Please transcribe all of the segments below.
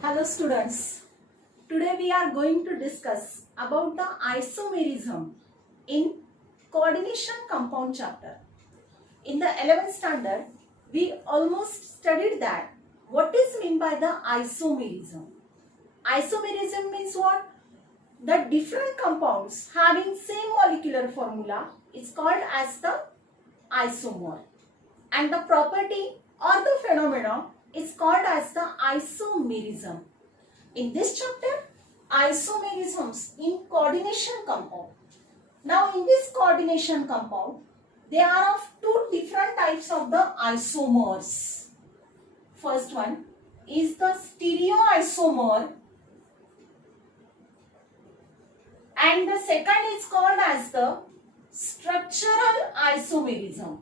Hello students, today we are going to discuss about the isomerism in coordination compound chapter. In the 11th standard, we almost studied that what is meant by the isomerism. Isomerism means what? The different compounds having same molecular formula is called as the isomer, and the property or the phenomena is called as the isomerism. In this chapter, isomerisms in coordination compound. Now in this coordination compound, there are of two different types of the isomers. First one is the stereoisomer, and the second is called as the structural isomerism.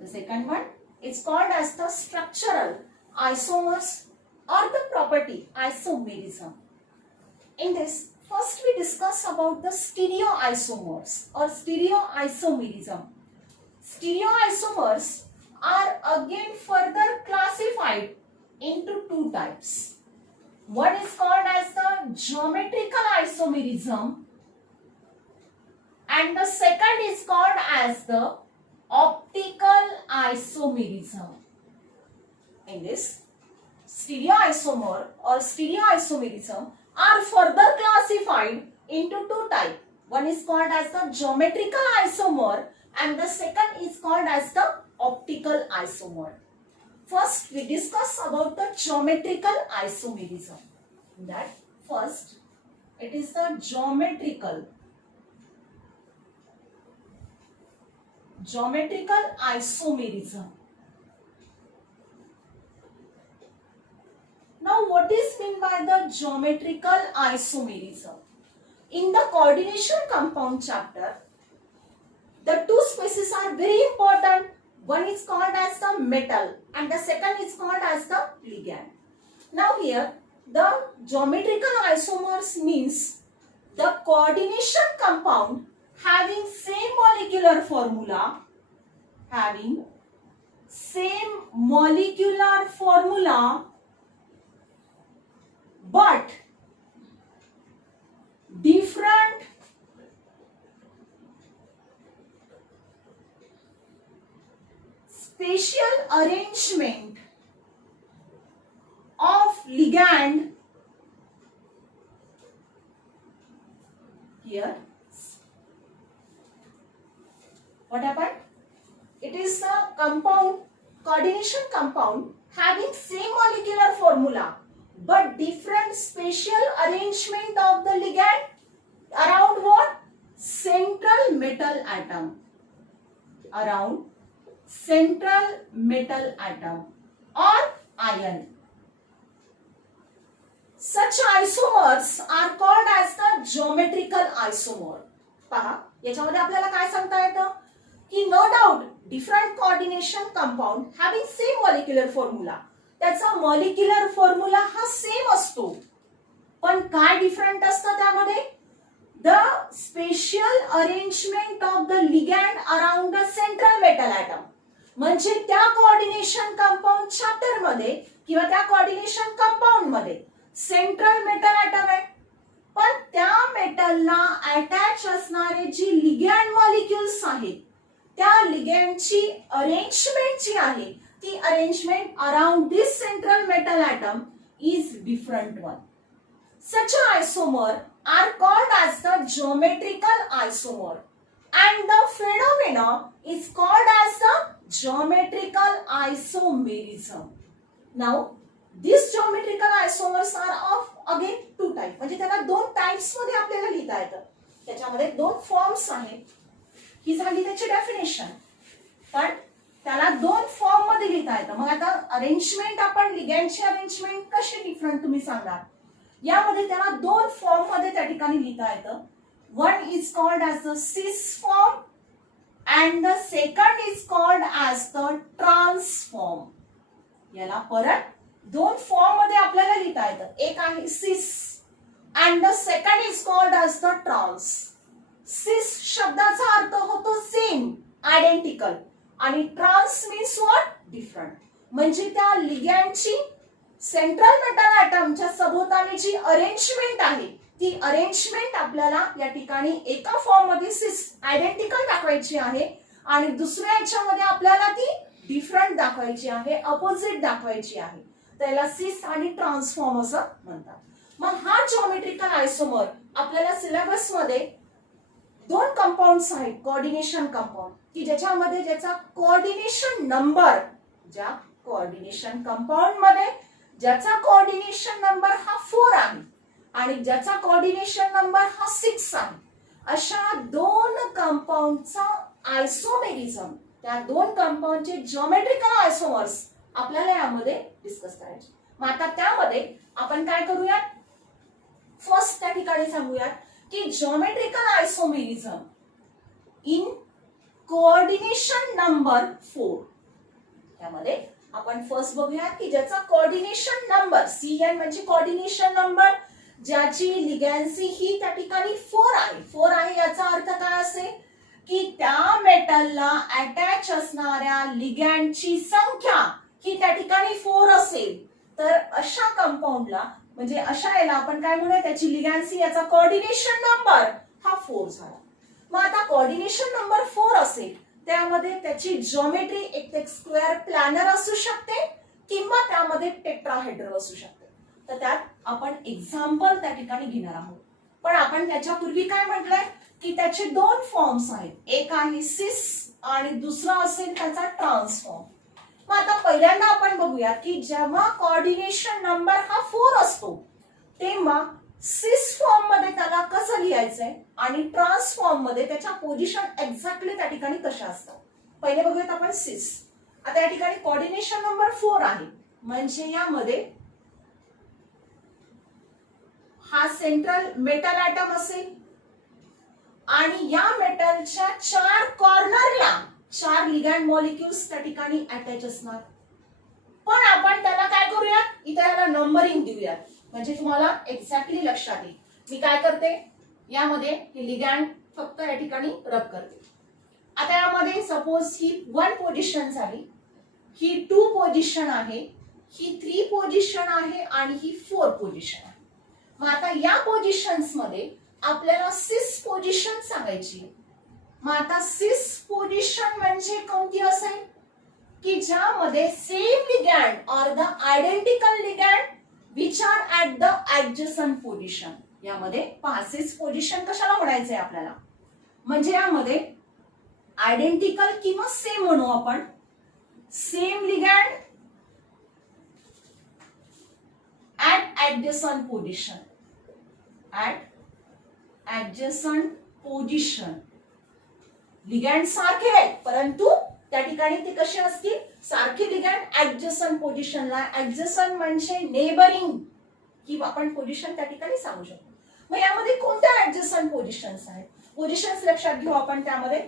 The second one is called as the structural isomers or the property isomerism. In this, first we discuss about the stereoisomers or stereoisomerism. Stereoisomers are again further classified into two types. One is called as the geometrical isomerism, and the second is called as the optical isomerism. In this, stereoisomer or stereoisomerism are further classified into two types. One is called as the geometrical isomer and the second is called as the optical isomer. First, we discuss about the geometrical isomerism. That first, it is the geometrical isomerism. Now, what is meant by the geometrical isomerism? In the coordination compound chapter, the two species are very important. One is called as the metal and the second is called as the ligand. Now here, the geometrical isomers means the coordination compound having same molecular formula, but different spatial arrangement of ligand. Here, what happened? It is a compound, coordination compound having same molecular formula but different spatial arrangement of the ligand around what? Central metal atom. Around central metal atom or ion. Such isomers are called as the geometrical isomer. पहा, याच्यामध्ये आपल्याला काय सांगता येतं की no doubt different coordination compound having same molecular formula, त्याचा molecular formula हा same असतो, पण काय डिफरंट असतं त्यामध्ये? The special arrangement of the ligand around the central metal atom. म्हणजे त्या कोऑर्डिनेशन कंपाऊंड चॅप्टर मध्ये किंवा त्या कोऑर्डिनेशन कंपाऊंड मध्ये सेंट्रल मेटल ॲटम आहे, पण त्या मेटलला अटॅच असणारे जी लिगॅंड मॉलिक्युल्स आहेत त्या लिगॅंडची अरेंजमेंट जी आहे ती arrangement around this central metal atom is different one. Such isomer are called as the geometrical isomer and the phenomena is called as the geometrical isomerism. Now, these geometrical isomers are of again two types. म्हणजे त्याला दोन types मध्ये आपल्याला लिहिता येतं. त्याच्यामध्ये दोन forms आहेत. ही झाली त्याची डेफिनेशन, पण त्याला दोन फॉर्म मध्ये लिहिता येतं. मग आता अरेंजमेंट, आपण लिगॅंडची अरेंजमेंट कशी डिफरंट तुम्ही सांगा. यामध्ये त्याला दोन फॉर्म मध्ये त्या ठिकाणी लिहिता येतं. One is called as the cis form and the second is called as the trans form. याला परत दोन फॉर्म मध्ये आपल्याला लिहिता येतं. एक आहे cis and the second is called as the trans. Cis शब्दाचा अर्थ होतो सेम, आयडेंटिकल, आणि ट्रान्स मीन्स व्हॉट? डिफरंट. म्हणजे त्या लिगॅंडची सेंट्रल मेटल ॲटमच्या सभोवताली जी अरेंजमेंट आहे ती अरेंजमेंट आपल्याला या ठिकाणी एका फॉर्म मध्ये सिस आयडेंटिकल दाखवायची आहे आणि दुसऱ्या याच्यामध्ये आपल्याला ती डिफरंट दाखवायची आहे, अपोजिट दाखवायची आहे. त्याला सिस आणि ट्रान्सफॉर्म असं म्हणतात. मग हा जॉमेट्रिकल आयसोमर आपल्याला सिलेबस मध्ये दोन कंपाऊंड्स आहेत कोऑर्डिनेशन कंपाऊंड की ज्याच्यामध्ये ज्याचा कोऑर्डिनेशन नंबर ज्या कोऑर्डिनेशन कंपाऊंड मध्ये ज्याचा कोऑर्डिनेशन नंबर हा 4 आहे आणि ज्याचा कोऑर्डिनेशन नंबर हा 6 आहे, अशा दोन कंपाऊंडचा आयसोमेरिझम, त्या दोन कंपाऊंडचे जॉमेट्रिकल आयसोमर्स आपल्याला यामध्ये डिस्कस करायचे. मग आता त्यामध्ये आपण काय करूयात, फर्स्ट त्या ठिकाणी सांगूयात की geometrical isomerism in coordination number 4. त्यामध्ये आपण फर्स्ट बघूयात की ज्याचा कोऑर्डिनेशन नंबर CN म्हणजे कोऑर्डिनेशन नंबर, ज्याची लिगॅन्सी ही त्या ठिकाणी 4 आहे. 4 आहे याचा अर्थ काय असेल की त्या मेटलला अटॅच असणाऱ्या लिगॅन्डची संख्या ही त्या ठिकाणी 4 असेल तर अशा कंपाऊंडला म्हणजे अशा याला आपण काय म्हणूया, त्याची लिगॅन्सी याचा कोऑर्डिनेशन नंबर हा 4 झाला. मग आता कोऑर्डिनेशन नंबर 4 असेल त्यामध्ये त्याची जॉमेट्री एक स्क्वेअर प्लॅनर असू शकते किंवा त्यामध्ये टेट्राहेड्रल असू शकते. तर त्यात आपण एक्झाम्पल त्या ठिकाणी घेणार आहोत. पण आपण त्याच्यापूर्वी काय म्हटलंय की त्याचे दोन फॉर्म्स आहेत, एक आहे सिस आणि दुसरा असेल त्याचा ट्रान्सफॉर्म. मग आता पहिल्यांदा आपण बघूया की जेव्हा कोऑर्डिनेशन नंबर हा 4 असतो तेव्हा सिस फॉर्म मध्ये त्याला कसं लिहायचंय आणि ट्रान्सफॉर्म मध्ये त्याच्या पोझिशन एक्झॅक्टली त्या ठिकाणी कशा असतात. पहिले बघूयात आपण सिस. आता या ठिकाणी कोऑर्डिनेशन नंबर 4 आहे म्हणजे यामध्ये हा सेंट्रल मेटल ॲटम असेल आणि या मेटलच्या 4 कॉर्नरला 4 लिगॅंड मॉलिक्युल्स त्या ठिकाणी अटॅच असणार. पण आपण त्याला काय करूया, इथे याला नंबरिंग देऊयात म्हणजे तुम्हाला एक्झॅक्टली लक्षात येईल. मी काय करते, यामध्ये हे लिगॅंड फक्त या ठिकाणी रब करते. आता यामध्ये सपोज ही 1 पोझिशन झाली, ही 2 पोझिशन आहे, ही 3 पोझिशन आहे आणि ही 4 पोझिशन आहे. मग आता या पोझिशन्स मध्ये आपल्याला सिस पोझिशन सांगायची. मग आता सिस पोझिशन म्हणजे कोणती असेल की ज्यामध्ये same ligand or the identical ligand which are at the adjacent position. यामध्ये पहा सिस पोझिशन कशाला म्हणायचंय आपल्याला, म्हणजे यामध्ये आयडेंटिकल किंवा सेम म्हणू आपण, same ligand at adjacent position, at adjacent position. Ligand सारखे आहेत परंतु त्या ठिकाणी ते कसे असतील, सारखे लिगॅंड ऍडजसंट पोझिशनला. ऍडजसंट म्हणजे नेबरिंग किंवा आपण पोझिशन त्या ठिकाणी सांगू शकतो. मग यामध्ये कोणत्या ऍडजसंट पोझिशन्स आहेत, पोझिशन्स लक्षात घेऊ आपण. त्यामध्ये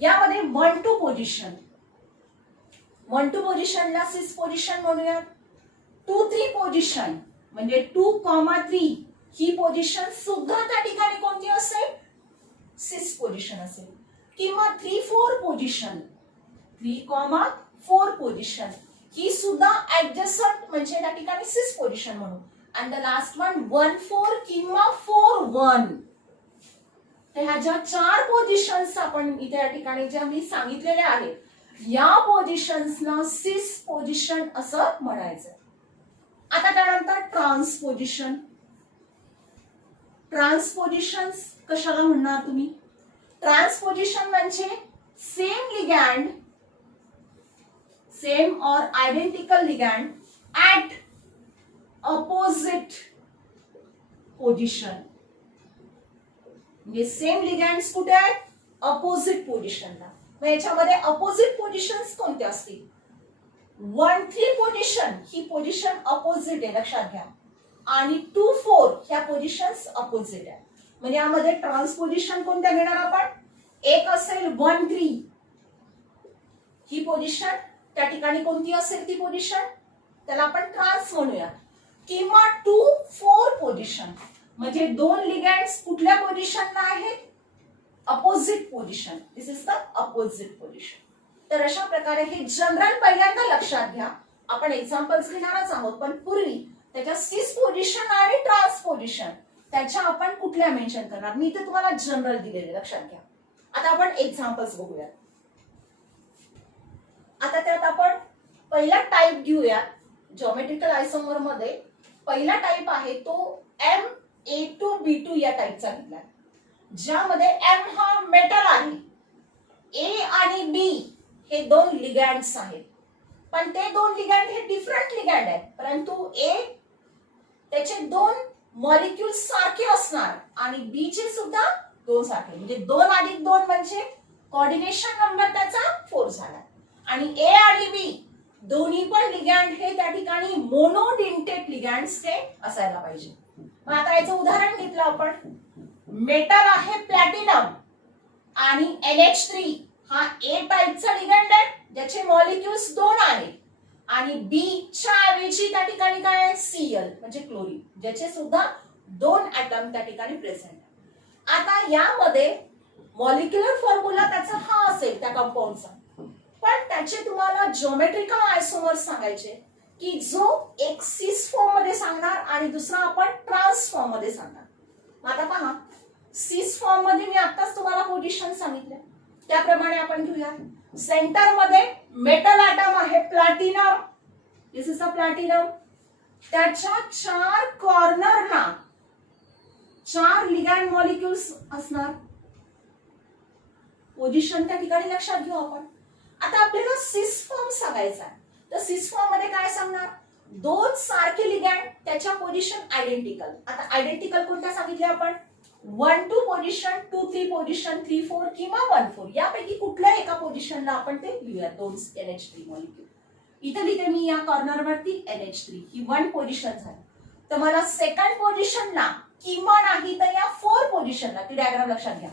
यामध्ये 1-2 पोझिशन, 1-2 पोझिशनला सिस पोझिशन म्हणूयात. 2-3 पोझिशन म्हणजे 2,3 ही पोझिशन सुद्धा त्या ठिकाणी कोणती असेल, सिस पोझिशन असेल. किंवा 3-4 पोझिशन, 3,4 पोझिशन ही सुद्धा ऍडजसंट म्हणजे त्या ठिकाणी सिस पोझिशन म्हणू. अँड द लास्ट वन 1-4 किंवा 4-1. तर ह्या ज्या 4 पोझिशन्स आपण इथे या ठिकाणी ज्या मी सांगितलेल्या आहेत या पोझिशन्सना सिस पोझिशन असं म्हणायचं. आता त्यानंतर ट्रान्सपोझिशन. ट्रान्सपोझिशन्स कशाला म्हणणार तुम्ही, ट्रान्सपोझिशन म्हणजे सेम लिगॅंड, सेम और identical ligand at opposite position. म्हणजे सेम लिगॅंड्स कुठे आहेत, अपोजिट पोझिशनला. मग याच्यामध्ये अपोजिट पोझिशन्स कोणते असतील, 1-3 पोझिशन ही पोझिशन अपोजिट आहे लक्षात घ्या आणि 2-4 ह्या पोझिशन्स अपोजिट आहे. म्हणजे यामध्ये ट्रान्सपोझिशन कोणत्या घेणार आपण, एक असेल 1-3 ही पोझिशन त्या ठिकाणी कोणती असेल ती पोझिशन त्याला आपण ट्रान्स म्हणूया. किंवा 2-4 पोझिशन म्हणजे 2 लिगॅंड्स कुठल्या पोझिशनला आहेत, opposite position. This is the opposite position. तर अशा प्रकारे हे जनरल पहिल्यांदा लक्षात घ्या आपण एक्झाम्पल्स घेणारच आहोत, पण पूर्वी त्याच्या सिस पोझिशन आणि ट्रान्स पोझिशन त्याच्या आपण कुठल्या मेन्शन करणार, मी इथे तुम्हाला जनरल दिलेले, लक्षात घ्या. आता आपण एक्झाम्पल्स बघूया. आता त्यात आपण पहिला टाइप घेऊया. जॉमेट्रिकल आयसोमर मध्ये पहिला टाइप आहे तो MA2B2 या टाइपचा घेतला, ज्यामध्ये M हा मेटल आहे, A आणि B हे दोन लिगँड्स आहेत, पण ते दोन लिगँड हे डिफरंट लिगँड आहेत, परंतु A त्याचे दोन मॉलिक्युल्स सारखे असणार आणि B चे सुद्धा दोन सारखे, म्हणजे 2+2 म्हणजे कोऑर्डिनेशन नंबर त्याचा 4 झाला. आणि A आणि B दोन्ही पण लिगँड हे त्या ठिकाणी मोनोडिंटेट लिगँड्स ते असायला पाहिजे. मग आता याचं उदाहरण घेतलं आपण, मेटल आहे प्लॅटिनम आणि NH3 हा A टाइपचा लिगँड आहे, ज्याचे मॉलिक्युल्स 2 आहेत, आणि B च्या ऐवजी त्या ठिकाणी काय आहे, Cl म्हणजे क्लोरीन, ज्याचे सुद्धा 2 ऍटम त्या ठिकाणी प्रेझेंट आहे. आता यामध्ये मॉलिक्युलर फॉर्म्युला त्याचा हा असेल त्या कंपाऊंडचा, पण त्याचे तुम्हाला जिओमेट्रिकल आयसोमर्स सांगायचे की जो एक सिस फॉर्म मध्ये सांगणार आणि दुसरा आपण ट्रान्स फॉर्म मध्ये सांगणार. आता पहा, सिस फॉर्म मध्ये मी आताच तुम्हाला पोझिशन सांगितलं, त्याप्रमाणे आपण घेऊया. सेंटर मध्ये मेटल ॲटम आहे platinum, this is a platinum, त्याच्या 4 कॉर्नरला 4 लिगँड मॉलिक्युल्स असणार. पोझिशन त्या ठिकाणी लक्षात घेऊ आपण. आता आपल्याला सिस फॉर्म सांगायचा आहे, तर सिस फॉर्म मध्ये काय सांगणार, 2 सारखे लिगँड, त्याच्या पोझिशन आयडेंटिकल. आता आयडेंटिकल कोणत्या सांगितल्या आपण, 1-2 पोझिशन, 2-3 पोझिशन, 3-4 किंवा 1-4 यापैकी कुठल्या एका पोझिशनला आपण ते लिहूया. 2 NH3 मॉलिक्युल इथे लिहिते मी या कॉर्नरवरती NH3 ही 1 पोझिशन झाली. तर मला सेकंड पोझिशनला किंवा नाही तर या 4 पोझिशनला, ती डायग्राम लक्षात घ्या,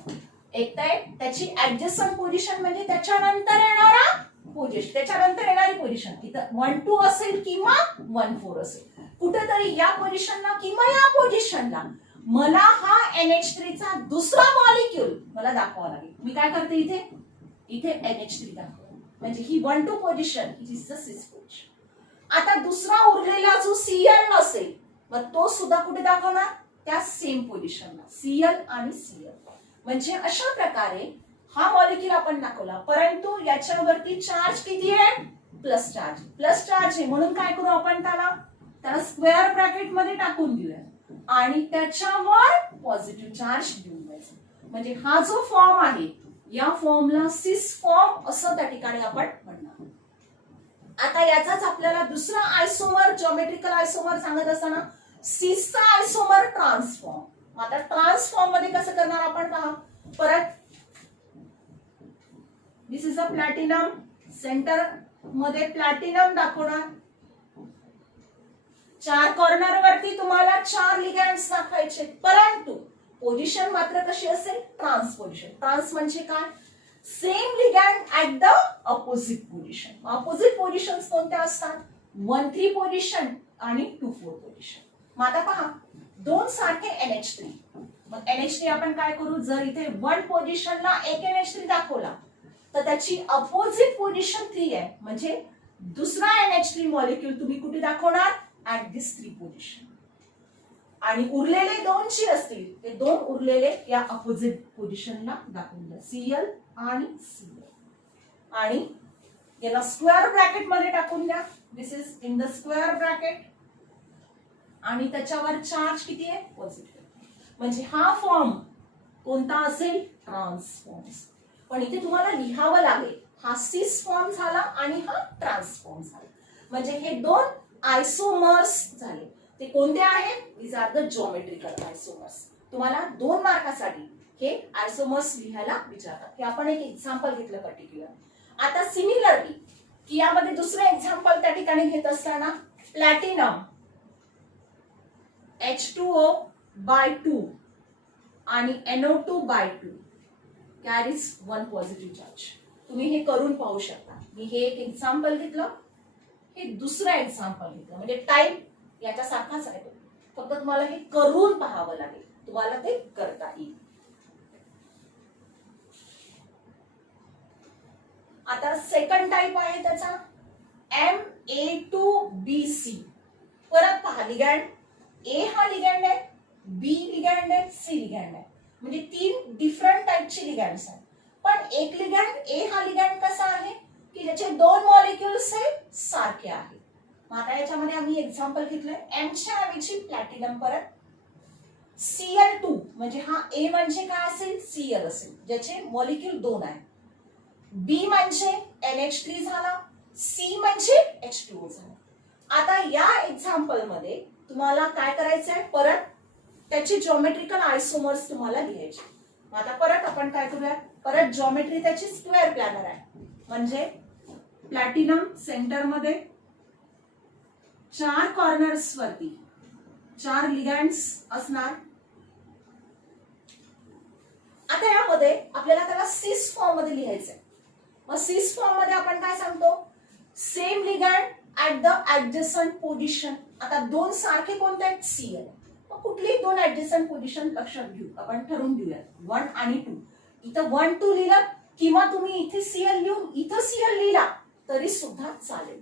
एक तर त्याची ऍडजस्टंट पोझिशन म्हणजे त्याच्यानंतर येणारा पोझिशन, त्याच्यानंतर येणारी पोझिशन इथं 1-2 असेल किंवा 1-4 असेल, कुठेतरी या पोझिशनला किंवा या पोझिशनला मला हा NH3 चा दुसरा मॉलिक्युल मला दाखवावा लागेल. मी काय करते, इथे NH3 दाखवतो, म्हणजे ही 1-2 position he is the cis position. आता दुसरा उरलेला जो Cl नसेल, मग तो सुद्धा कुठे दाखवणार, त्या सेम पोझिशनला, Cl आणि Cl. म्हणजे अशा प्रकारे हा मॉलिक्युल आपण दाखवला, परंतु याच्यावरती चार्ज किती आहे, प्लस चार्ज. प्लस चार्ज आहे म्हणून काय करू आपण, त्याला स्क्वेअर ब्रॅकेट मध्ये टाकून देऊया आणि त्याच्यावर पॉझिटिव्ह चार्ज देऊन द्यायचा. म्हणजे हा जो फॉर्म आहे या फॉर्मला सिस फॉर्म असं त्या ठिकाणी आपण म्हणणार. आता याचाच आपल्याला दुसरा आयसोमर, जिओमेट्रिकल आयसोमर सांगत असताना सिसचा आयसोमर ट्रान्सफॉर्म. आता ट्रान्सफॉर्म मध्ये कसं करणार आपण पहा, परत दिस इज अ प्लॅटिनम, सेंटर मध्ये प्लॅटिनम दाखवणार, 4 कॉर्नर वरती तुम्हाला 4 लिगँड्स दाखवायचे, परंतु पोझिशन मात्र कशी असेल, ट्रान्स पोझिशन. ट्रान्स म्हणजे काय, same ligand at the opposite position. Opposite positions कोणत्या असतात, 1-3 पोझिशन आणि 2-4 पोझिशन. मग आता पहा, 2 सारखे NH3, मग NH3 आपण काय करू, जर इथे 1 पोझिशनला एक NH3 दाखवला तर त्याची अपोजिट पोझिशन 3 आहे, म्हणजे दुसरा NH3 मॉलिक्युल तुम्ही कुठे दाखवणार, ऍट दिस 3 पोझिशन. आणि उरलेले 2 जे असतील ते 2 उरलेले या अपोजिट पोझिशनला दाखवून द्या, Cl आणि Cl. आणि याला स्क्वेअर ब्रॅकेट मध्ये टाकून द्या, this is in the square bracket, आणि त्याच्यावर चार्ज किती आहे, पॉझिटिव्ह. म्हणजे हा फॉर्म कोणता असेल, ट्रान्सफॉर्म. पण इथे तुम्हाला लिहावं लागेल, हा सिस फॉर्म झाला आणि हा ट्रान्सफॉर्म झाला. म्हणजे हे 2 आयसोमर्स झाले. ते कोणते आहेत, these are the geometrical isomers. तुम्हाला 2 मार्कासाठी हे आयसोमर्स लिहायला विचारतात. हे आपण एक एक्झाम्पल घेतलं पर्टिक्युलर. आता सिमिलरली की यामध्ये दुसरं एक्झाम्पल त्या ठिकाणी घेत असताना, प्लॅटिनम H2O/2 आणि NO2/2 कॅरीज 1 पॉझिटिव्ह चार्ज. तुम्ही हे करून पाहू शकता. मी हे एक एक्झाम्पल घेतलं, हे दुसरं एक्झाम्पल घेतलं, म्हणजे टाइप याच्या सारखाच आहे, फक्त तुम्हाला हे करून पाहावं लागेल, तुम्हाला ते करता येईल. आता सेकंड टाइप आहे त्याचा A टू बी सी. परत पहा लिगॅन्ड ए हा लिगॅन्ड आहे, बी लिगॅन्ड आहे, सी लिगॅन्ड आहे. म्हणजे 3 डिफरंट टाईपचे लिगॅन्ड्स आहेत. पण एक लिगॅन्ड ए हा लिगॅन्ड कसा आहे की ज्याचे 2 मॉलिक्युल्स हे सारखे आहेत. मग आता याच्यामध्ये आम्ही एक्झाम्पल घेतलंय. एमच्या ऐवजी प्लॅटिनम, परत Cl2 म्हणजे हा ए म्हणजे काय असेल, Cl असेल ज्याचे मॉलिक्युल 2 आहे. बी म्हणजे NH3 झाला, सी म्हणजे H2O झाला. आता या एक्झाम्पल मध्ये तुम्हाला काय करायचंय, परत त्याची जॉमेट्रिकल आयसोमर्स तुम्हाला लिहायचे. आता परत आपण काय करूया, परत जॉमेट्री त्याची स्क्वेअर प्लॅनर आहे. म्हणजे प्लॅटिनम सेंटर मध्ये 4 कॉर्नर्स वरती 4 लिगॅन्ड्स असणार. आता यामध्ये आपल्याला त्याला सिस फॉर्म मध्ये लिहायचंय. मग सिस फॉर्म मध्ये आपण काय सांगतो, same ligand at the adjacent position. आता 2 सारखे कोणते आहेत, Cl. मग कुठली 2 ऍडजसंट पोझिशन लक्षात घेऊ, आपण ठरवून घेऊया 1 आणि 2. इथं 1 2 लिहिलं किंवा तुम्ही इथे Cl लिहून इथं Cl लिहिला तरी सुद्धा चालेल.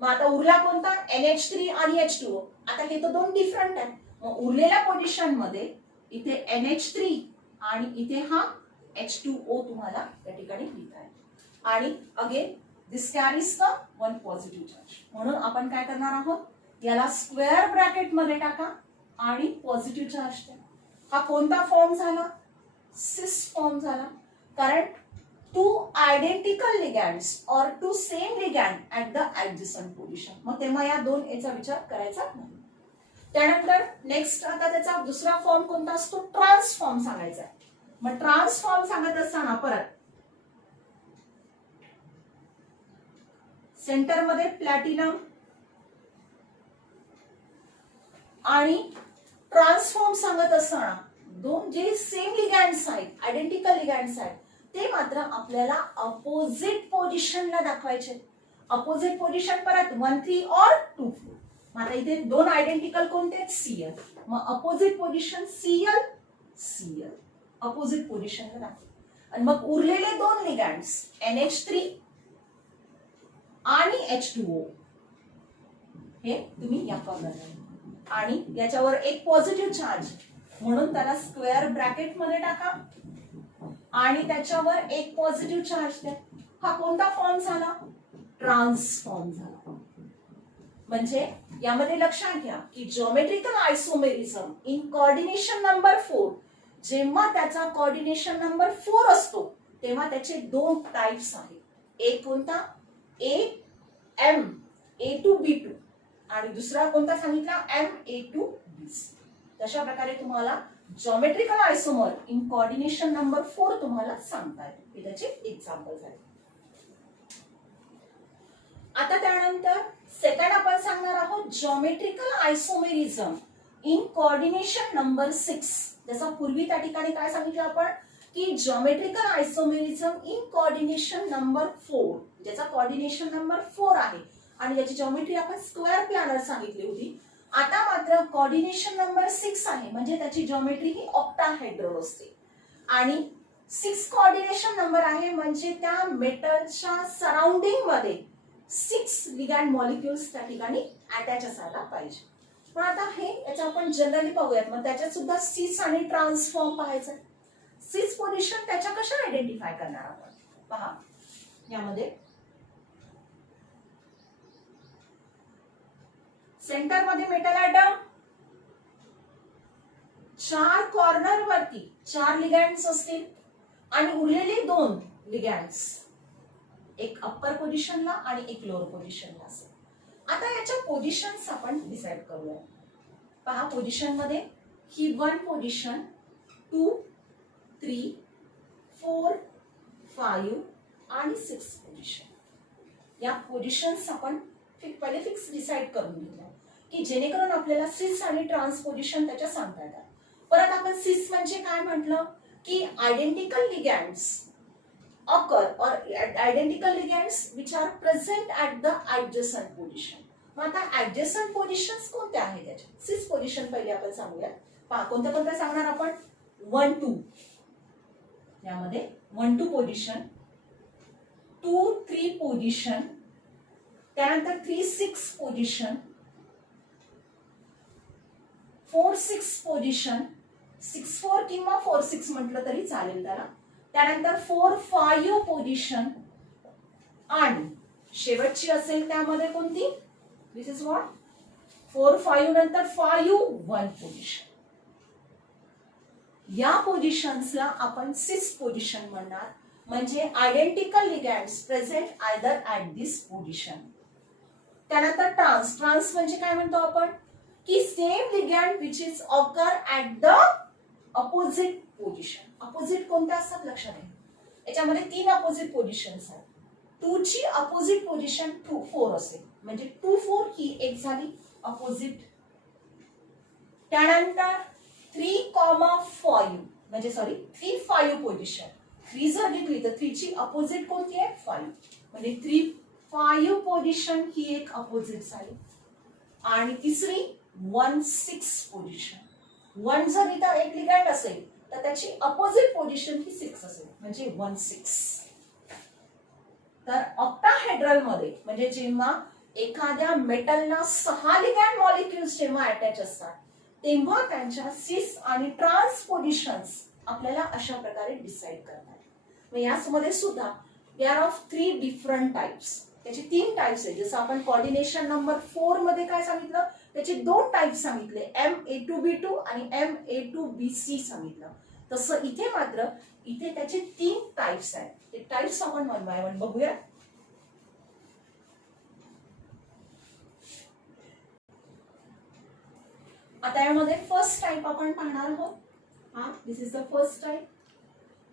मग आता उरला कोणता, NH3 आणि H2O. आता हे तर 2 डिफरंट आहेत. मग उरलेल्या पोझिशन मध्ये इथे NH3 आणि इथे हा H2O तुम्हाला या ठिकाणी लिहिता आहे. आणि again this carries the 1 positive charge. म्हणून आपण काय करणार आहोत, याला स्क्वेअर ब्रॅकेट मध्ये टाका आणि पॉझिटिव्ह चार्ज द्या. हा कोणता फॉर्म झाला, सिस फॉर्म झाला. कारण 2 आयडेंटिकल लिगॅन्ड्स और 2 same ligand at the adjacent position. मग तेव्हा या 2 याचा विचार करायचा नाही. त्यानंतर नेक्स्ट आता त्याचा दुसरा फॉर्म कोणता असतो, ट्रान्सफॉर्म सांगायचा आहे. मग ट्रान्सफॉर्म सांगत असताना परत सेंटर मध्ये प्लॅटिनम आणि ट्रान्सफॉर्म सांगत असताना 2 जे सेम लिगॅन्ड्स आहेत, आयडेंटिकल लिगॅन्ड्स आहेत, ते मात्र आपल्याला अपोजिट पोझिशनला दाखवायचे. अपोजिट पोझिशन परत 1 3 और 2 4. मग आता इथे 2 आयडेंटिकल कोणते आहेत, Cl. मग opposite position Cl Cl opposite पोझिशनला दाखव. आणि मग उरलेले 2 लिगॅन्ड्स NH3 आणि H2O हे तुम्ही या कॉर्नरला आणि याच्यावर एक पॉझिटिव्ह चार्ज म्हणून त्याला स्क्वेअर ब्रॅकेट मध्ये टाका आणि त्याच्यावर एक पॉझिटिव्ह चार्ज द्या. हा कोणता फॉर्म झाला, ट्रान्सफॉर्म झाला. म्हणजे यामध्ये लक्षात घ्या की geometrical isomerism in coordination number 4 जेव्हा त्याचा कोऑर्डिनेशन नंबर 4 असतो तेव्हा त्याचे 2 टाइप्स आहेत. एक कोणता, M A to B2 आणि दुसरा कोणता सांगितला, M A to B. तशा प्रकारे तुम्हाला जॉमेट्रिकल आयसोमर इन कोऑर्डिनेशन नंबर 4 तुम्हाला सांगता येईल. हे त्याचे एक्झाम्पल झाले. आता त्यानंतर सेकंड आपण सांगणार आहोत geometrical isomerism in coordination number 6. जसं पूर्वी त्या ठिकाणी काय सांगितलं आपण की geometrical isomerism in coordination number 4, ज्याचा कोऑर्डिनेशन नंबर 4 आहे आणि ज्याची जॉमेट्री आपण स्क्वेअर प्लॅनर सांगितली होती. आता मात्र कोऑर्डिनेशन नंबर 6 आहे म्हणजे त्याची जॉमेट्री ही ऑक्टाहेड्रल असते आणि 6 कोऑर्डिनेशन नंबर आहे म्हणजे त्या मेटलच्या सराउंडिंग मध्ये 6 लिगॅन्ड मॉलिक्युल्स त्या ठिकाणी अटॅच असायला पाहिजे. पण आता हे याचं आपण जनरली पाहूयात. मग त्याच्यात सुद्धा सिस आणि ट्रान्सफॉर्म पाहायचं. सिस पोझिशन त्याच्या कशा आयडेंटिफाय करणार आपण पहा. यामध्ये सेंटर मध्ये मेटल ऍटम, 4 कॉर्नर वरती 4 लिगॅन्ड्स असतील आणि उरलेले 2 लिगॅन्ड्स एक अप्पर पोझिशनला आणि एक लोअर पोझिशनला असेल. आता याच्या पोझिशन्स आपण डिसाइड करूया. पहा पोझिशन मध्ये ही 1 पोझिशन, 2 3 4 5 आणि 6 पोझिशन. या पोझिशन्स आपण पहिले फिक्स डिसाइड करून घेऊया की जेणेकरून आपल्याला सिस आणि ट्रान्स पोझिशन त्याच्या सांगता येतात. परत आपण सिस म्हणजे काय म्हटलं की identical लिगॅन्ड्स occur or identical ligands which are present at the adjacent position. मग आता adjacent positions कोणत्या आहेत त्याच्या? 6 पोझिशन पहिले आपण सांगूया. पहा कोणत्या कोणत्या सांगणार आपण, 1 2 यामध्ये 1 2 पोझिशन, 2 3 पोझिशन, त्यानंतर 3-6 पोझिशन, 4-6 पोझिशन, 6-4 किंवा 4-6 म्हटलं तरी चालेल त्याला. त्यानंतर 4-5 पोझिशन आणि शेवटची असेल त्यामध्ये कोणती, दिस इज व्हॉट 4-5 नंतर 5-1 पोझिशन. या पोझिशन्सला आपण सिस पोझिशन म्हणणार, म्हणजे identical ligands present either at this position. त्यानंतर ट्रान्स, ट्रान्स म्हणजे काय म्हणतो आपण की same ligand which is occur at the opposite position. Opposite कोणत्या असतात लक्षात घ्या, याच्यामध्ये 3 अपोजिट पोझिशन्स आहेत. 2 ची अपोजिट पोझिशन 4 असेल, म्हणजे 2-4 ही एक झाली अपोजिट. त्यानंतर 3-5 म्हणजे 3-5 पोझिशन, 3 जर घेतली तर 3 ची अपोजिट कोणती आहे 5, म्हणजे 3-5 पोझिशन ही एक अपोजिट झाली. आणि तिसरी 1-6 पोझिशन, 1 जर इथं एक लिगँड असेल तर त्याची अपोजिट पोझिशन ही 6 असेल, म्हणजे 1-6. तर ऑक्टाहेड्रल मध्ये म्हणजे जेव्हा एखाद्या मेटलला 6 लिगँड मॉलिक्युल्स जेव्हा अटॅच असतात तेव्हा त्यांच्या सिस आणि ट्रान्स पोझिशन्स आपल्याला अशा प्रकारे डिसाइड करतात. मग यामध्ये सुद्धा देअर ऑफ 3 डिफरंट टाइप्स, त्याचे 3 टाइप्स आहे. जसं आपण कोऑर्डिनेशन नंबर 4 मध्ये काय सांगितलं, त्याचे 2 टाइप्स सांगितले, MA2B2 आणि MA2BC सांगितलं. तसं इथे मात्र इथे त्याचे 3 टाइप्स आहेत. ते टाइप्स आपण 1 बाय 1 बघूया. आता यामध्ये फर्स्ट टाइप आपण पाहणार आहोत. हा, this is the first type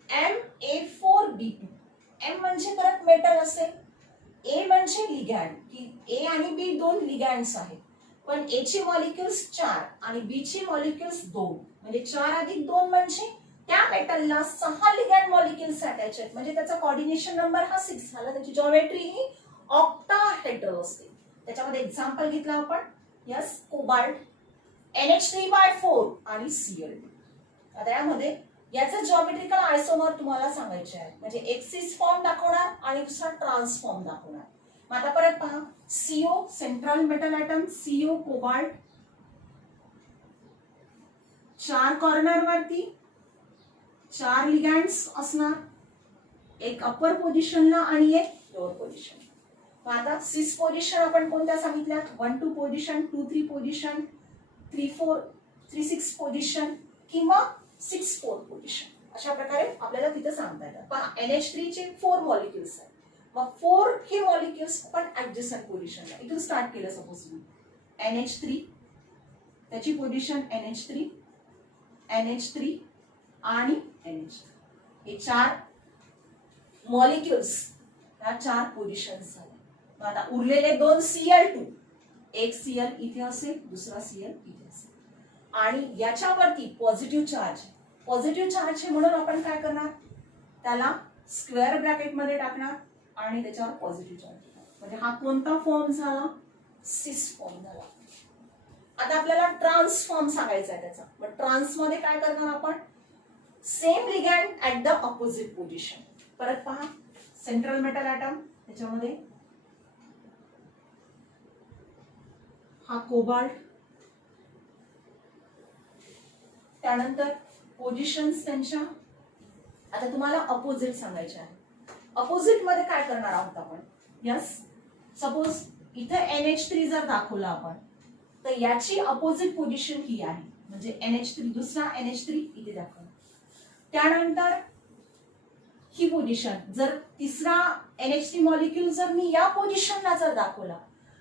MA4B2. M म्हणजे परत मेटल असेल, A म्हणजे लिगँड, की A आणि B 2 लिगँड्स आहेत, पण A ची मॉलिक्युल्स 4 आणि B ची मॉलिक्युल्स 2, म्हणजे 4 अधिक 2 म्हणजे त्या मेटलला 6 लिगँड मॉलिक्युल्स अटॅच आहेत, म्हणजे त्याचा कोऑर्डिनेशन नंबर हा 6 झाला. त्याची जॉमेट्री ही ऑक्टाहेड्रल असते. त्याच्यामध्ये एक्झाम्पल घेतला आपण, यस कोबाल्ट, NH3/4 आणि Cl2. आता यामध्ये याचं जॉमेट्रिकल आयसोमर तुम्हाला सांगायचे आहे, म्हणजे एक सिस फॉर्म दाखवणार आणि दुसरा ट्रान्स फॉर्म दाखवणार. मग आता परत पहा, CO central metal atom, CO cobalt, 4 corner वरती 4 लिगँड्स असणार, एक अपर पोझिशनला आणि एक लोअर पोझिशन. मग आता सिस पोझिशन आपण कोणत्या सांगितल्यात, 1-2 पोझिशन, 2-3 पोझिशन, 3-6 पोझिशन किंवा 6-4 पोझिशन, अशा प्रकारे आपल्याला तिथे सांगता येतात. पहा NH3 चे 4 मॉलिक्युल्स आहेत, मग 4 हे मॉलिक्युल्स पण ऍडजस्टंट पोझिशनला, इथून स्टार्ट केलं सपोज मी NH3, त्याची पोझिशन NH3, NH3 आणि NH3, हे 4 मॉलिक्युल्स, ह्या 4 पोझिशन्स झाल्या. मग आता उरलेले 2 Cl2, एक Cl इथे असेल, दुसरा Cl इथे असेल, आणि याच्यावरती पॉझिटिव्ह चार्ज, पॉझिटिव्ह चार्ज म्हणून आपण काय करणार, त्याला स्क्वेअर ब्रॅकेट मध्ये टाकणार आणि त्याच्यावर पॉझिटिव्ह चार्ज, म्हणजे हा कोणता फॉर्म झाला, सिस फॉर्म झाला. आता आपल्याला ट्रान्स फॉर्म सांगायचा आहे त्याचा, मग ट्रान्स मध्ये काय करणार आपण, same ligand at the opposite position. परत पहा, सेंट्रल मेटल ॲटम, त्याच्यामध्ये हा कोबाल्ट, त्यानंतर पोझिशन्स त्यांच्या. आता तुम्हाला अपोजिट सांगायचे आहे, अपोजिट मध्ये काय करणार आहोत आपण, यस सपोज इथे NH3 जर दाखवला आपण तर याची अपोजिट पोझिशन ही आहे, म्हणजे NH3, दुसरा NH3 इथे दाखवला. त्यानंतर ही पोझिशन, जर तिसरा NH3 मॉलिक्युल जर मी या पोझिशनला जर दाखवला,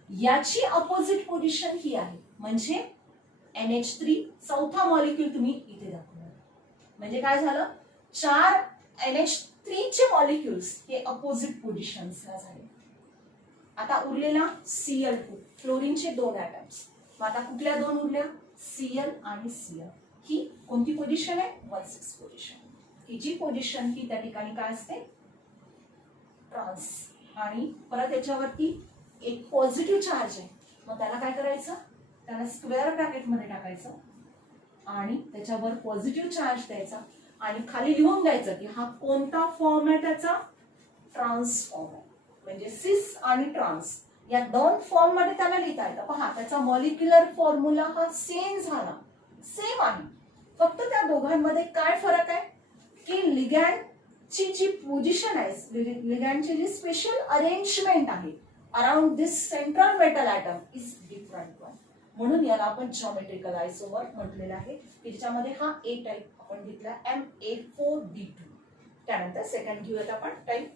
याची अपोजिट पोझिशन ही आहे, म्हणजे NH3 चौथा मॉलिक्युल तुम्ही इथे दाखवणार. म्हणजे काय झालं, 4 NH3 चे मॉलिक्युल्स हे अपोजिट पोझिशन्सला झाले. आता उरलेला Cl2, फ्लोरीनचे 2 ॲटम्स. मग आता कुठल्या 2 उरल्या, Cl आणि Cl. ही कोणती पोझिशन आहे, 1-6 पोझिशन. ही जी पोझिशन ही त्या ठिकाणी काय असते, ट्रान्स. आणि परत याच्यावरती एक पॉझिटिव्ह चार्ज आहे, मग त्याला काय करायचं, त्याला स्क्वेअर ब्रॅकेट मध्ये टाकायचं आणि त्याच्यावर पॉझिटिव्ह चार्ज द्यायचा आणि खाली लिहून द्यायचं की हा कोणता फॉर्म आहे, त्याचा ट्रान्स फॉर्म आहे. म्हणजे सिस आणि ट्रान्स या दोन फॉर्म मध्ये त्याला लिहिता येतं. पहा त्याचा मॉलिक्युलर फॉर्म्युला हा सेम झाला, सेम आहे. फक्त त्या दोघांमध्ये काय फरक आहे की लिगॅंडची जी पोझिशन आहे, लिगॅंडची जी स्पेशल अरेंजमेंट आहे around this central metal atom is different one. म्हणून याला आपण जॉमेट्रिकल आयसोमर म्हटलेलं आहे, की ज्याच्यामध्ये हा ए टाईप आपण घेतला MA4B2. त्यानंतर सेकंड घेऊयात आपण टाईप.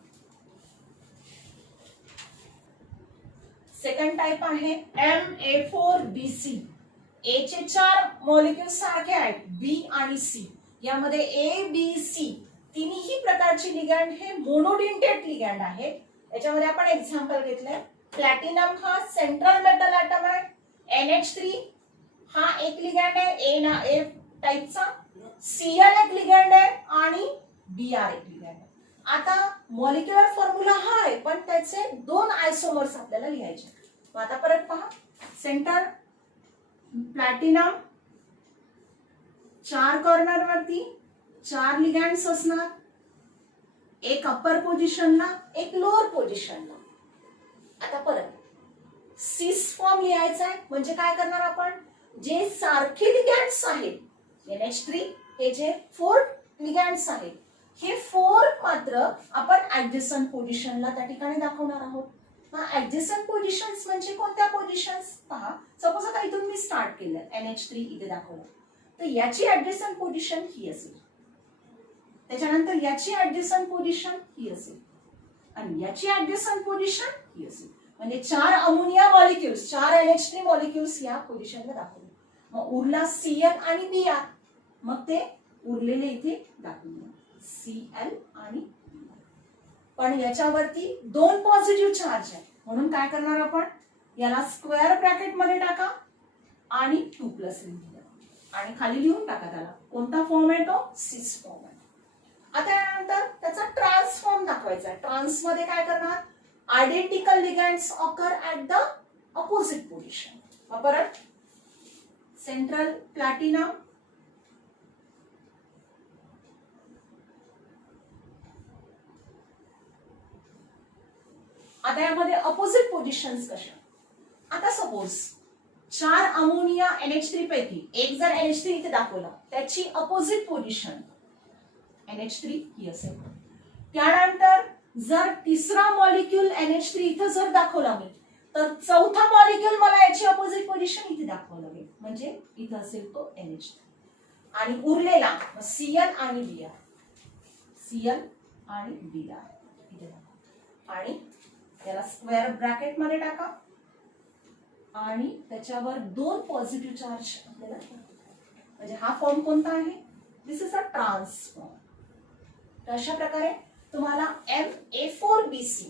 सेकंड टाइप आहे MA4BC. ए चे 4 मॉलिक्युल सारखे आहेत, बी आणि सी. यामध्ये ए बी सी तिन्ही प्रकारची लिगॅंड हे मोनोडेंटेट लिगॅंड आहेत. याच्यामध्ये आपण एक्झाम्पल घेतलंय. प्लॅटिनम हा सेंट्रल मेटल ॲटम आहे. NH3 हा एक लिगॅंड आहे ए टाइपचा. Cl एक लिगॅंड आहे आणि Br एक लिगॅंड आहे. आता मॉलिक्युलर फॉर्म्युला हा आहे, पण त्याचे 2 आयसोमर्स आपल्याला लिहायचे. आता परत पहा. सेंटर प्लॅटिनम 4 कॉर्नर वरती 4 लिगॅंड्स असणार, एक अप्पर पोझिशनला एक लोअर पोझिशनला. आता परत सिस फॉर्म लिहायचा आहे. म्हणजे काय करणार आपण, जे सारखे लिगॅंड्स आहेत NH3 हे जे 4 लिगॅंड्स आहेत, हे 4 मात्र आपण ऍडजस्टंट पोझिशनला त्या ठिकाणी दाखवणार आहोत. ऍडजस्टंट पोझिशन्स म्हणजे कोणत्या पोझिशन्स पहा. सपोज आता इथून मी स्टार्ट केलं, NH3 इथे दाखवलं, तर याची ऍडजस्टंट पोझिशन ही असेल, त्याच्यानंतर याची ऍडजस्टंट पोझिशन ही असेल आणि याची ऍडजस्टंट पोझिशन ही असेल. म्हणजे 4 अमोनिया मॉलिक्युल्स, 4 NH3 मॉलिक्युल्स या पोझिशनला दाखवले. मग उरला Cl आणि Br, मग ते उरलेले इथे दाखवले Cl आणि Br. पण याच्यावरती 2 पॉझिटिव्ह चार्ज आहे, म्हणून काय करणार आपण, याला स्क्वेअर ब्रॅकेट मध्ये टाका आणि 2+ लिहूया आणि खाली लिहून टाका त्याला कोणता फॉर्म आहे तो, सिस फॉर्म आहे. आता यानंतर त्याचा ट्रान्सफॉर्म दाखवायचा आहे. ट्रान्स मध्ये काय करणार, identical ligands occur at the opposite position. मग परत सेंट्रल प्लॅटिनम आता यामध्ये अपोजिट पोझिशन्स कशा. आता सपोज 4 अमोनिया NH3 पैकी एक जर NH3 इथे दाखवला, त्याची अपोजिट पोझिशन NH3 ही असेल. त्यानंतर जर तिसरा मॉलिक्युल NH3 इथे जर दाखवला मी, तर चौथा मॉलिक्युल मला याची अपोजिट पोझिशन इथे दाखवावं लागेल, म्हणजे इथे असेल तो NH3 आणि उरलेला Cl आणि Br, Cl आणि Br इथे दाखवा आणि याला स्क्वेअर ब्रॅकेट मध्ये टाका आणि त्याच्यावर 2 पॉझिटिव्ह चार्ज आपल्याला, म्हणजे हा फॉर्म कोणता आहे, दिस इज अ ट्रान्स फॉर्म. तर अशा प्रकारे तुम्हाला MA4BC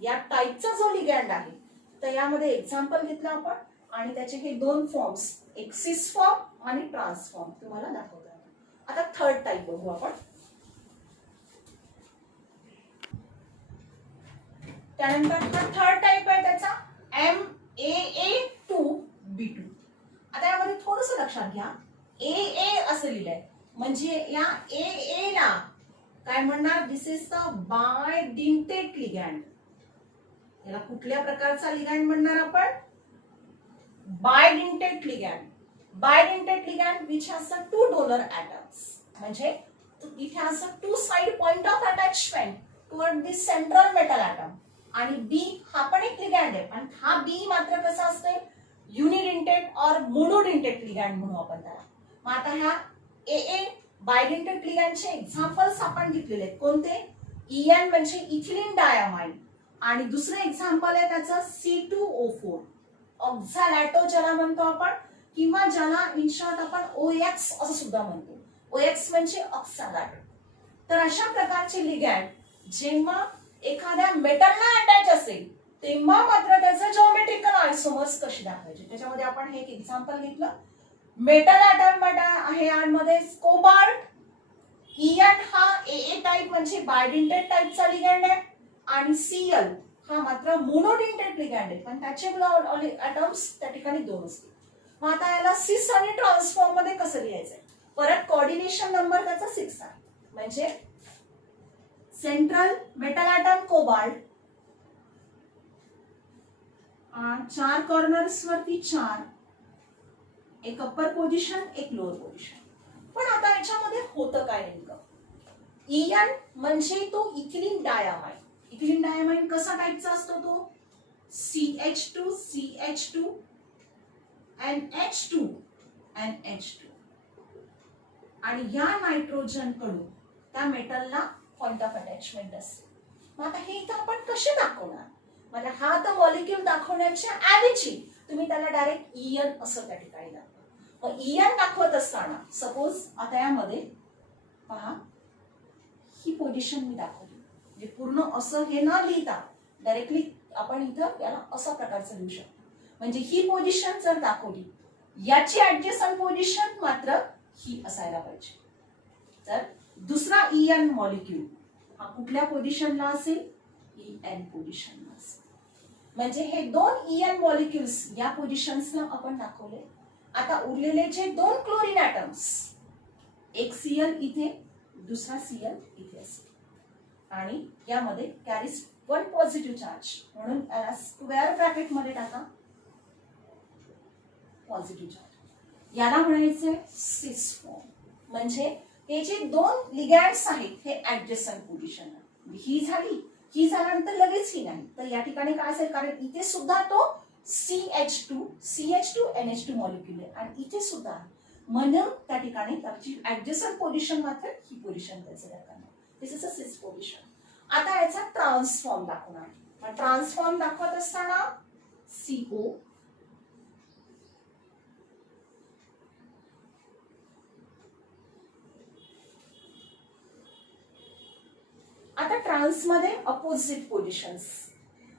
या टाइपचा जो लिगॅंड आहे, तर यामध्ये एक्झाम्पल घेतलं आपण आणि त्याचे हे 2 फॉर्म्स, एक सिस फॉर्म आणि ट्रान्स फॉर्म तुम्हाला दाखवता येतात. आता थर्ड टाइप बघू आपण. त्यानंतर हा थर्ड टाइप आहे त्याचा MAA2B2. आता यामध्ये थोडस लक्षात घ्या, AA असं लिहिलंय, म्हणजे या AA ला काय म्हणणार, this is the bidentate ligand. याला कुठल्या प्रकारचा लिगॅंड म्हणणार आपण, bidentate ligand. Bidentate ligand which has the 2 donor atoms, म्हणजे it has a 2 side point of attachment toward the central metal atom. आणि बी हा पण एक लिगॅंड आहे, पण हा बी मात्र कसा असतोय, युनिडेंटेट और मोनोडेंटेट लिगॅंड म्हणू आपण त्याला. मग आता ह्या AA बायडेंटेट लिगॅंडचे एक्झाम्पल्स आपण घेतलेले आहेत. कोणते, EN म्हणजे इथिलीन डायमाइड आणि दुसरे एक्झाम्पल आहे त्याचं C2O4 ऑक्झॅलॅटो ज्याला म्हणतो आपण, किंवा ज्याला इन शॉर्ट आपण OX असं सुद्धा म्हणतो. OX म्हणजे ऑक्झॅलॅटो. तर अशा प्रकारचे लिगॅंड जेव्हा एखाद्या मेटलला अटॅच असेल, तेव्हा मात्र त्याचं जॉमेट्रिकल आयसोमर्स कशी दाखवायचे, त्याच्यामध्ये आपण हे एक एक्झाम्पल घेतलं. मेटल ॲटम आहे यामध्ये कोबाल्ट. EN हा AA टाइप म्हणजे बायडेंटेट टाइपचा लिगॅंड आहे आणि Cl हा मात्र मोनोडेंटेट लिगॅंड आहे, पण त्याचे ॲटम्स त्या ठिकाणी 2 असतील. मग आता याला सिस आणि ट्रान्सफॉर्म मध्ये कसं लिहायचंय, परत कोऑर्डिनेशन नंबर त्याचा 6 आहे. म्हणजे सेंट्रल मेटल ॲटम कोबाल्ट, चार कॉर्नर्स वरती चार, एक अप्पर पोझिशन एक लोअर पोझिशन. पण आता याच्यामध्ये होतं काय नेमकं, इयन म्हणजे तो इथिलीन डायमाइन. इथिलीन डायमाइन कसा टाईपचा असतो तो, CH2 CH2 NH2 NH2. आणि या नायट्रोजन कडून त्या मेटलला पॉइंट ऑफ अटॅचमेंट असते. मग आता हे इथं आपण कसे दाखवणार, म्हणजे हा तर मॉलिक्यूल दाखवण्याच्या ऐवजी तुम्ही त्याला डायरेक्ट इयन असं त्या ठिकाणी दाखवा. मग इयन दाखवत असताना सपोज आता यामध्ये पहा ही पोझिशन मी दाखवली, म्हणजे पूर्ण असं हे न लिहिता डायरेक्टली आपण इथं याला अशा प्रकारचं लिहू शकतो. म्हणजे ही पोझिशन जर दाखवली, याची ऍडजस्टंट पोझिशन मात्र ही असायला पाहिजे. तर दुसरा इएन मॉलिक्यूल हा कुठल्या पोझिशनला असेल, EN पोझिशनला असेल. म्हणजे हे दोन इएन मॉलिक्युल्स या पोझिशन्सला आपण दाखवले. आता उरलेले जे दोन क्लोरीन ॲटम्स, एक Cl इथे दुसरा Cl इथे असेल आणि यामध्ये कॅरीज वन पॉझिटिव्ह चार्ज, म्हणून याला स्क्वेअर ब्रॅकेट मध्ये टाका पॉझिटिव्ह चार्ज. याला म्हणायचे सिस फॉर्म. म्हणजे हे जे दोन लिगॅंड्स आहेत हे ऍडजस्टंट पोझिशन आहे. ही झाली, ही झाल्यानंतर लगेच ही नाही, तर या ठिकाणी काय असेल, कारण इथे सुद्धा तो CH2 NH2 मॉलिक्युल आहे आणि इथे सुद्धा आहे, म्हणून त्या ठिकाणी त्याची ऍडजस्टंट पोझिशन मात्र ही पोझिशन कन्सिडर करणार. दिस इज अ सिस पोझिशन. आता याचा ट्रान्सफॉर्म दाखवणार. ट्रान्सफॉर्म दाखवत असताना CO आता ट्रान्स मध्ये अपोजिट पोझिशन्स,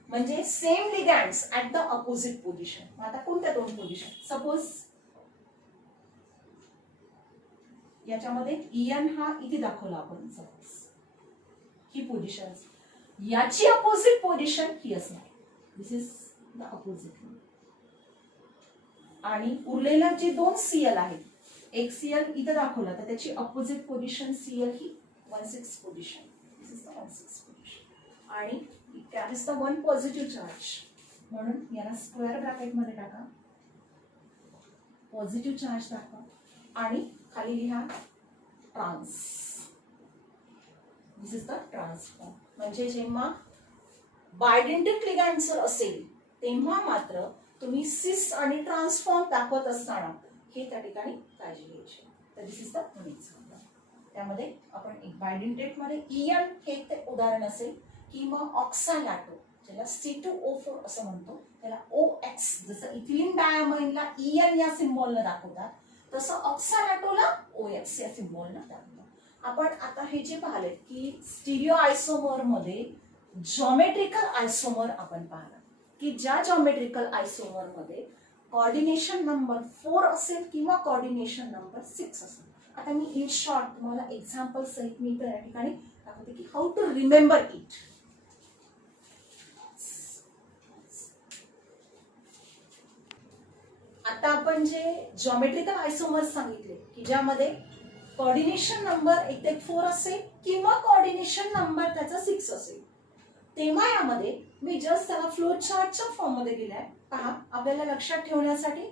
म्हणजे same ligands at the opposite position. आता कोणत्या दोन पोझिशन, सपोज याच्यामध्ये इएन हा इथे दाखवला आपण, सपोज ही पोझिशन, याची अपोजिट पोझिशन ही असणार. दिस इज द अपोजिट. आणि उरलेला जे दोन Cl आहेत, एक Cl इथे दाखवला तर त्याची अपोजिट पोझिशन Cl ही 1,6 पोझिशन. This is the 1,6 position. आणि carries the one positive charge, म्हणून याला स्क्वेअर ब्रॅकेट मध्ये टाका, पॉझिटिव्ह चार्ज दाखवा आणि खाली लिहा trans. This is the trans form. म्हणजे जेव्हा बायडेंटिक लिगॅंड जर असेल तेव्हा मात्र तुम्ही सिस आणि ट्रान्सफॉर्म दाखवत असताना हे त्या ठिकाणी काळजी घ्यायची. तर दिस इज द एक्झाम्पल. त्यामध्ये आपण एक बायडेंटेट मध्ये इएन हे ते उदाहरण असेल, किंवा ऑक्सालॅटो ज्याला C2O4 असं म्हणतो, त्याला OX, जसं इथिलीन डायमाइनला इएन या सिम्बॉलनं दाखवतात तसं ऑक्सालॅटोला OX या सिम्बॉलनं दाखवतात. आपण आता हे जे पाहिले की स्टिरिओ आयसोमर मध्ये जॉमेट्रिकल आयसोमर आपण पाहिलं की ज्या जॉमेट्रिकल आयसोमर मध्ये कोऑर्डिनेशन नंबर 4 असेल किंवा कोऑर्डिनेशन नंबर 6 असेल. आता मी इन शॉर्ट तुम्हाला एक्झाम्पल सहित मी त्या ठिकाणी दाखवते की हाऊ टू रिमेंबर इट. आता आपण जे जॉमेट्रिकल आयसोमर सांगितले की ज्यामध्ये कोऑर्डिनेशन नंबर एक ते 4 असेल किंवा कोऑर्डिनेशन नंबर त्याचा 6 असेल, तेव्हा यामध्ये मी जस्ट त्याला फ्लो चार्टच्या फॉर्म मध्ये दिलाय. पहा आपल्याला लक्षात ठेवण्यासाठी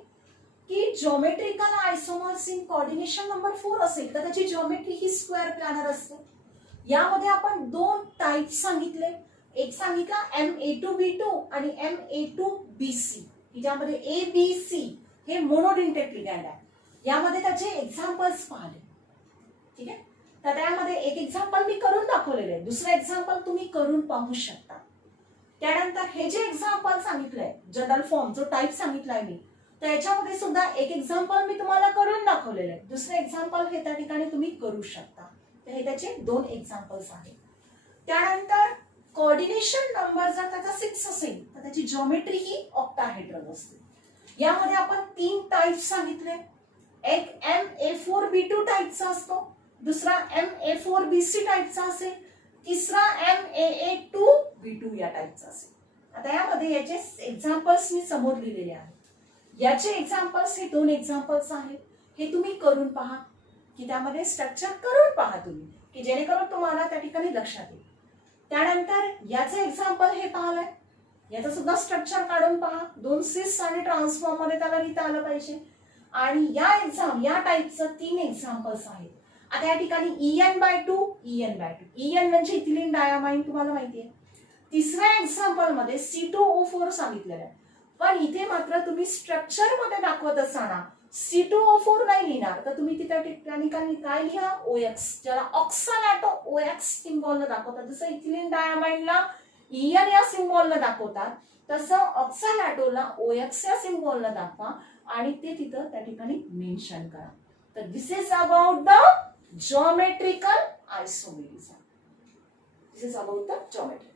की जॉमेट्रिकल आयसोमर्स इन कोऑर्डिनेशन नंबर 4 असेल तर त्याची जॉमेट्री ही स्क्वेअर प्लॅनर असते. यामध्ये आपण दोन टाइप सांगितले, एक सांगितला Ma2B2 आणि Ma2BC, ज्यामध्ये ABC हे मोनोडेंटेट लिगॅंड आहे. यामध्ये त्याचे एक्झाम्पल्स पाहिले. ठीक आहे, तर त्यामध्ये एक एक्झाम्पल मी करून दाखवलेले आहे, दुसरं एक्झाम्पल तुम्ही करून पाहू शकता. त्यानंतर हे जे एक्झाम्पल सांगितलंय जनरल फॉर्म जो टाइप सांगितलाय मी, तर याच्यामध्ये सुद्धा एक एक्झाम्पल मी तुम्हाला करून दाखवलेलं आहे, दुसरं एक्झाम्पल हे त्या ठिकाणी तुम्ही करू शकता. तर हे त्याचे दोन एक्झाम्पल्स आहेत. त्यानंतर कोऑर्डिनेशन नंबर जर त्याचा 6 असेल तर त्याची जॉमेट्री ही ऑक्टाहेड्रल असते. यामध्ये आपण 3 टाइप सांगितले, एक Ma4B2 टाइपचा असतो, दुसरा Ma4BC टाइपचा असेल, तिसरा Ma2B2 या टाइपचा असेल. आता यामध्ये याचे एक्झाम्पल्स मी समोर लिहिलेले आहेत. याचे एक्झाम्पल्स हे 2 एक्झाम्पल्स आहेत. हे तुम्ही करून पहा की त्यामध्ये स्ट्रक्चर करून पहा तुम्ही, की जेणेकरून तुम्हाला त्या ठिकाणी लक्षात येईल. त्यानंतर याचे एक्झाम्पल हे पाहिलंय याचं सुद्धा स्ट्रक्चर काढून पहा. 2 सिस आणि ट्रान्सफॉर्म मध्ये त्याला लिहिता आलं पाहिजे. आणि या टाईपचं 3 एक्झाम्पल्स आहेत. आता या ठिकाणी EN/2 EN म्हणजे इथिलीन डायमाइन तुम्हाला माहिती आहे. तिसऱ्या एक्झाम्पल मध्ये C2O4 सांगितलेलं आहे. पण इथे मात्र तुम्ही स्ट्रक्चर मध्ये दाखवत असताना C2O4 नाही लिहिणार, तर तुम्ही तिथे ठिकाणी काय लिहा, OX, ज्याला ऑक्सालॅटो OX सिम्बॉलनं दाखवतात. जसं इथिलीन डायमाइनला EN या सिम्बॉलनं दाखवतात, तसं ऑक्सालॅटोला OX या सिम्बॉलनं दाखवा आणि ते तिथं त्या ठिकाणी मेन्शन करा. तर this is about the geometrical isomerism. This is about the geometry.